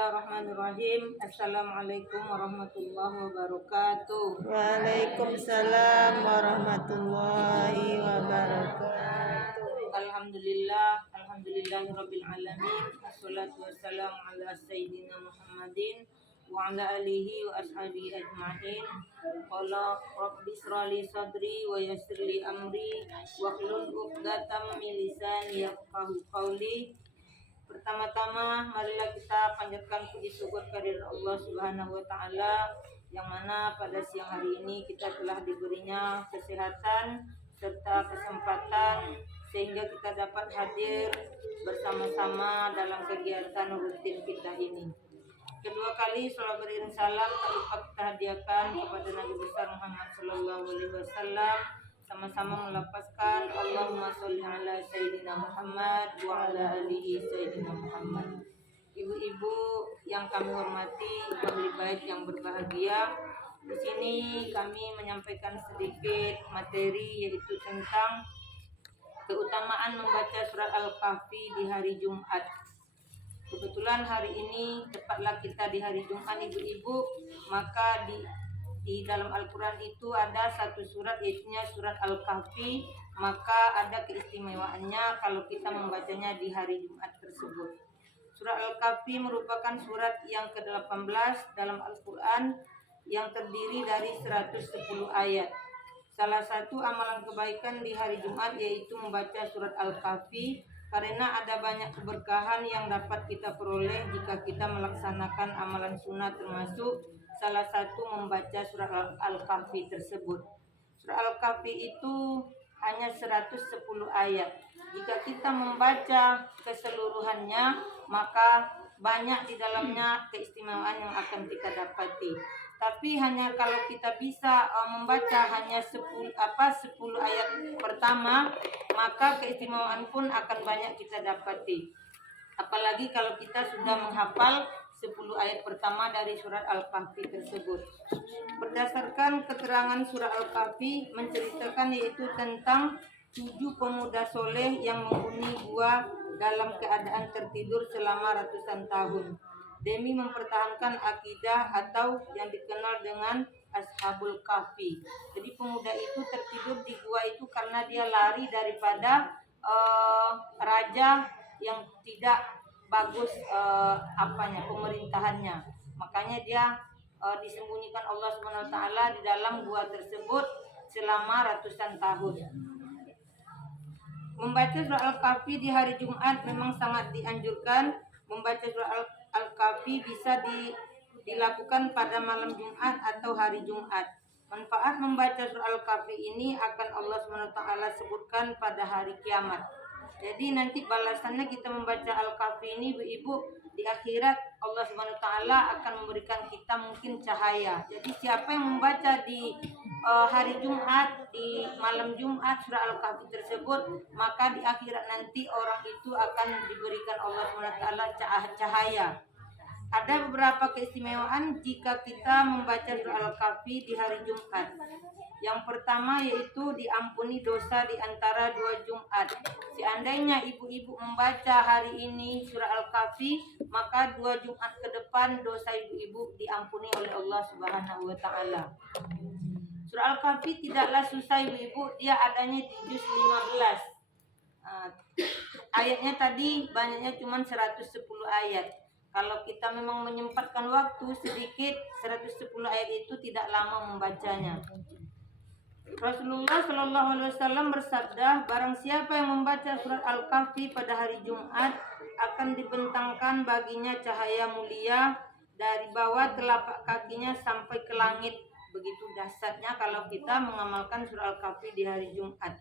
Bismillahirrahmanirrahim. Assalamualaikum warahmatullahi wabarakatuh. Waalaikumsalam warahmatullahi wabarakatuh. Alhamdulillahirabbil alamin. Wassalatu wassalamu ala sayyidina Muhammadin wa ala alihi wa ashabihi ajmain. Qala rabbi shrah li sadri wa yassir li amri wahlul 'uqdatam min lisani yafqahu qawli. Pertama-tama marilah kita panjatkan puji syukur kehadirat Allah Subhanahu wa taala yang mana pada siang hari ini kita telah diberinya kesehatan serta kesempatan sehingga kita dapat hadir bersama-sama dalam kegiatan rutin kita ini. Kedua kali salam beriring salam tak lupa kita hadiahkan kepada Nabi besar Muhammad sallallahu alaihi wasallam, sama-sama melafazkan Allahumma sholli ala sayyidina Muhammad wa ala alihi sayyidina Muhammad. Ibu-ibu yang kami hormati, ahli bait yang berbahagia, di sini kami menyampaikan sedikit materi yaitu tentang keutamaan membaca surat Al-Kahfi di hari Jumat. Kebetulan hari ini tepatlah kita di hari Jumat ibu-ibu, maka di dalam Al-Quran itu ada satu surat yaitu surat Al-Kahfi, maka ada keistimewaannya kalau kita membacanya di hari Jumat tersebut. Surat Al-Kahfi merupakan surat yang ke-18 dalam Al-Quran yang terdiri dari 110 ayat. Salah satu amalan kebaikan di hari Jumat yaitu membaca surat Al-Kahfi, karena ada banyak keberkahan yang dapat kita peroleh jika kita melaksanakan amalan sunnah, termasuk salah satu membaca surat Al-Kahfi tersebut. Surat Al-Kahfi itu hanya 110 ayat. Jika kita membaca keseluruhannya, maka banyak di dalamnya keistimewaan yang akan kita dapati. Tapi hanya kalau kita bisa membaca hanya 10 ayat pertama, maka keistimewaan pun akan banyak kita dapati. Apalagi kalau kita sudah menghafal 10 ayat pertama dari surat Al-Kahfi tersebut. Berdasarkan keterangan surat Al-Kahfi menceritakan yaitu tentang 7 pemuda soleh yang menghuni gua dalam keadaan tertidur selama ratusan tahun demi mempertahankan akidah atau yang dikenal dengan Ashabul Kahfi. Jadi pemuda itu tertidur di gua itu karena dia lari daripada raja yang tidak bagus pemerintahannya. Makanya dia disembunyikan Allah Subhanahu wa taala di dalam gua tersebut selama ratusan tahun. Membaca surat Al-Kahfi di hari Jumat memang sangat dianjurkan. Membaca surat Al-Kahfi bisa dilakukan pada malam Jumat atau hari Jumat. Manfaat membaca surat Al-Kahfi ini akan Allah Subhanahu wa taala sebutkan pada hari kiamat. Jadi nanti balasannya kita membaca Al-Kahfi ini ibu-ibu, di akhirat Allah Subhanahu wa taala akan memberikan kita mungkin cahaya. Jadi siapa yang membaca di hari Jumat, di malam Jumat surat Al-Kahfi tersebut, maka di akhirat nanti orang itu akan diberikan Allah Subhanahu wa taala cahaya. Ada beberapa keistimewaan jika kita membaca surat Al-Kahfi di hari Jumat. Yang pertama yaitu diampuni dosa di antara 2 Jumat. Seandainya ibu-ibu membaca hari ini surah Al-Kahfi, maka 2 Jumat ke depan dosa ibu-ibu diampuni oleh Allah Subhanahu wa taala. Surah Al-Kahfi tidaklah susah ibu-ibu, dia adanya di juz 15. Ayatnya tadi banyaknya cuma 110 ayat. Kalau kita memang menyempatkan waktu sedikit, 110 ayat itu tidak lama membacanya. Rasulullah Shallallahu Alaihi Wasallam bersabda, barang siapa yang membaca surat Al-Kahfi pada hari Jumat akan dibentangkan baginya cahaya mulia dari bawah telapak kakinya sampai ke langit. Begitu dahsyatnya kalau kita mengamalkan surat Al-Kahfi di hari Jumat.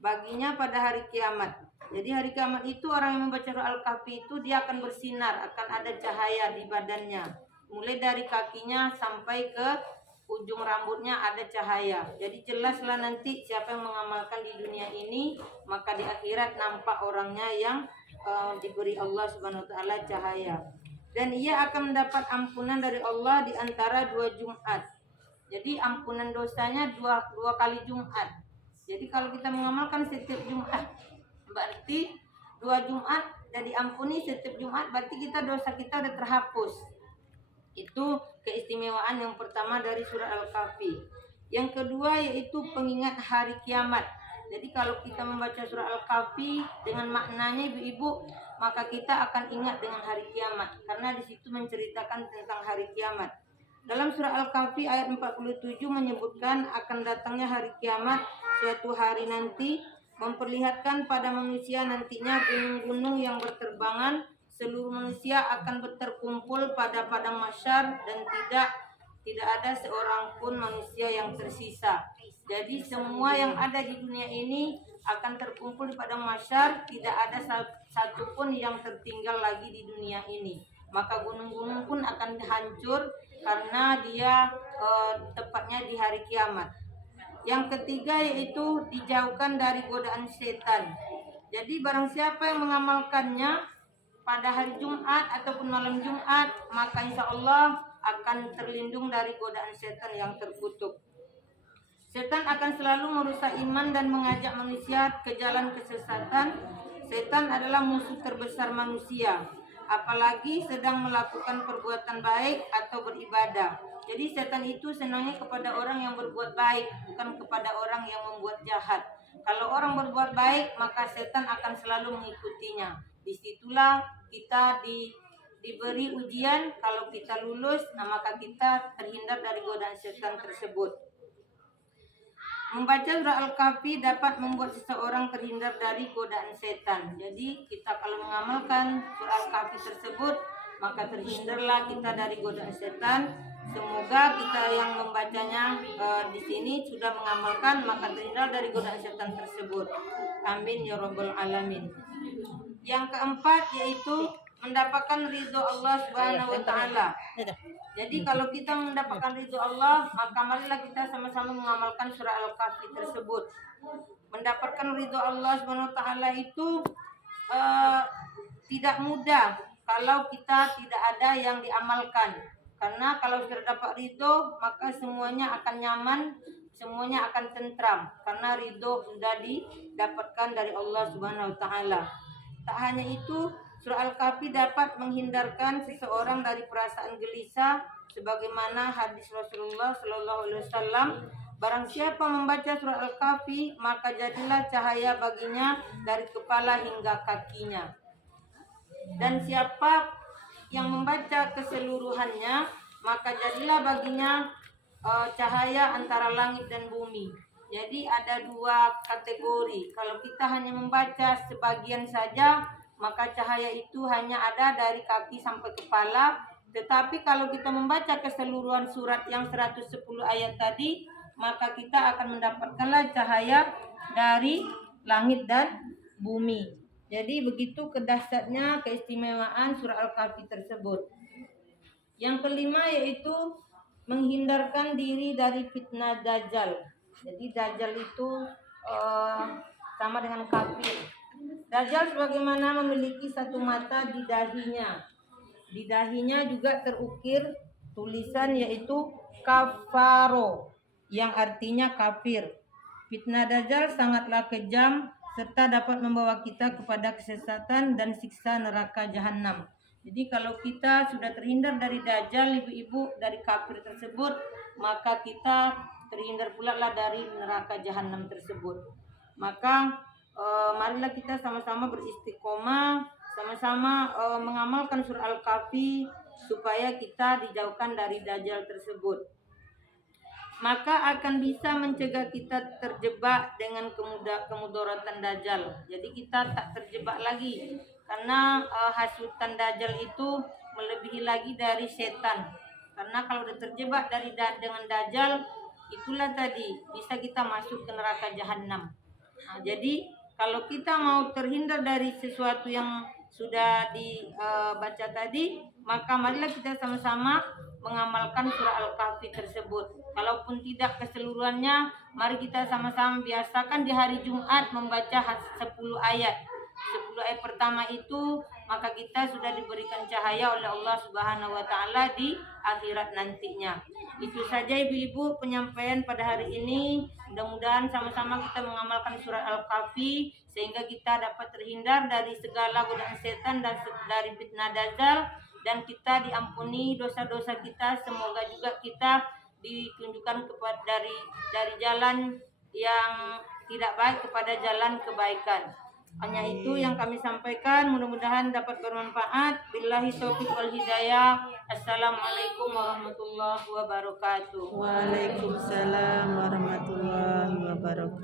Baginya pada hari kiamat. Jadi hari kiamat itu orang yang membaca surat Al-Kahfi itu dia akan bersinar, akan ada cahaya di badannya. Mulai dari kakinya sampai ke ujung rambutnya ada cahaya. Jadi jelaslah nanti siapa yang mengamalkan di dunia ini, maka di akhirat nampak orangnya yang diberi Allah Subhanahu wa taala cahaya. Dan ia akan mendapat ampunan dari Allah di antara 2 Jumat. Jadi ampunan dosanya dua kali Jumat. Jadi kalau kita mengamalkan setiap Jumat, berarti 2 Jumat dan diampuni setiap Jumat, berarti kita dosa kita udah terhapus. Itu keistimewaan yang pertama dari surah Al-Kahfi. Yang kedua yaitu pengingat hari kiamat. Jadi kalau kita membaca surah Al-Kahfi dengan maknanya ibu-ibu, maka kita akan ingat dengan hari kiamat, karena di situ menceritakan tentang hari kiamat. Dalam surah Al-Kahfi ayat 47 menyebutkan akan datangnya hari kiamat, suatu hari nanti memperlihatkan pada manusia nantinya gunung-gunung yang berterbangan, seluruh manusia akan berkumpul pada padang mahsyar dan tidak ada seorang pun manusia yang tersisa. Jadi semua yang ada di dunia ini akan terkumpul di padang mahsyar, tidak ada satu pun yang tertinggal lagi di dunia ini. Maka gunung-gunung pun akan hancur karena dia tepatnya di hari kiamat. Yang ketiga yaitu dijauhkan dari godaan setan. Jadi barang siapa yang mengamalkannya pada hari Jumat ataupun malam Jumat, maka insya Allah akan terlindung dari godaan setan yang terkutuk. Setan akan selalu merusak iman dan mengajak manusia ke jalan kesesatan. Setan adalah musuh terbesar manusia, apalagi sedang melakukan perbuatan baik atau beribadah. Jadi setan itu senangnya kepada orang yang berbuat baik, bukan kepada orang yang membuat jahat. Kalau orang berbuat baik, maka setan akan selalu mengikutinya. Disitulah kita diberi ujian. Kalau kita lulus, maka kita terhindar dari godaan setan tersebut. Membaca surah Al-Kahfi dapat membuat seseorang terhindar dari godaan setan. Jadi kita kalau mengamalkan surah Al-Kahfi tersebut, maka terhindarlah kita dari godaan setan. Semoga kita yang membacanya di sini sudah mengamalkan, maka terhindar dari godaan setan tersebut. Amin ya rabbal alamin. Yang keempat yaitu mendapatkan ridho Allah Subhanahu wa taala. Jadi kalau kita mendapatkan ridho Allah, maka marilah kita sama-sama mengamalkan surah Al-Kahfi tersebut. Mendapatkan ridho Allah Subhanahu wa taala itu tidak mudah kalau kita tidak ada yang diamalkan. Karena kalau sudah dapat ridho, maka semuanya akan nyaman, semuanya akan tentram. Karena ridho sudah didapatkan dari Allah Subhanahu wa taala. Tak hanya itu, surah Al-Kahfi dapat menghindarkan seseorang dari perasaan gelisah, sebagaimana hadis Rasulullah Shallallahu Alaihi Wasallam. Barang siapa membaca surah Al-Kahfi, maka jadilah cahaya baginya dari kepala hingga kakinya. Dan siapa yang membaca keseluruhannya, maka jadilah baginya cahaya antara langit dan bumi. Jadi ada dua kategori. Kalau kita hanya membaca sebagian saja, maka cahaya itu hanya ada dari kaki sampai kepala. Tetapi kalau kita membaca keseluruhan surat yang 110 ayat tadi, maka kita akan mendapatkanlah cahaya dari langit dan bumi. Jadi begitu kedahsyatnya keistimewaan surah Al-Kahfi tersebut. Yang kelima yaitu menghindarkan diri dari fitnah Dajjal. Jadi Dajjal itu sama dengan kafir. Dajjal sebagaimana memiliki satu mata di dahinya. Di dahinya juga terukir tulisan yaitu kafaro, yang artinya kafir. Fitnah Dajjal sangatlah kejam serta dapat membawa kita kepada kesesatan dan siksa neraka jahanam. Jadi kalau kita sudah terhindar dari Dajjal, ibu-ibu, dari kafir tersebut, maka kita terhindar pula lah dari neraka jahanam tersebut. Maka marilah kita sama-sama beristiqomah, sama-sama mengamalkan surah Al-Kahfi supaya kita dijauhkan dari Dajjal tersebut. Maka akan bisa mencegah kita terjebak dengan kemudaratan Dajjal. Jadi kita tak terjebak lagi, karena hasutan Dajjal itu melebihi lagi dari setan. Karena kalau sudah terjebak dengan Dajjal, itulah tadi bisa kita masuk ke neraka jahanam. Nah, jadi kalau kita mau terhindar dari sesuatu yang sudah dibaca tadi, maka marilah kita sama-sama mengamalkan surah Al-Kahfi tersebut. Kalaupun tidak keseluruhannya, mari kita sama-sama biasakan di hari Jumat membaca 10 ayat. 10 ayat pertama itu maka kita sudah diberikan cahaya oleh Allah Subhanahu wa taala di akhirat nantinya. Itu saja ibu-ibu penyampaian pada hari ini. Mudah-mudahan sama-sama kita mengamalkan surat Al-Kahfi sehingga kita dapat terhindar dari segala godaan setan dan dari fitnah dajjal, dan kita diampuni dosa-dosa kita. Semoga juga kita ditunjukkan kepada dari jalan yang tidak baik kepada jalan kebaikan. Hanya itu yang kami sampaikan, mudah-mudahan dapat bermanfaat. Billahi taufiq wal hidayah. Assalamualaikum warahmatullahi wabarakatuh. Waalaikumsalam warahmatullahi wabarakatuh.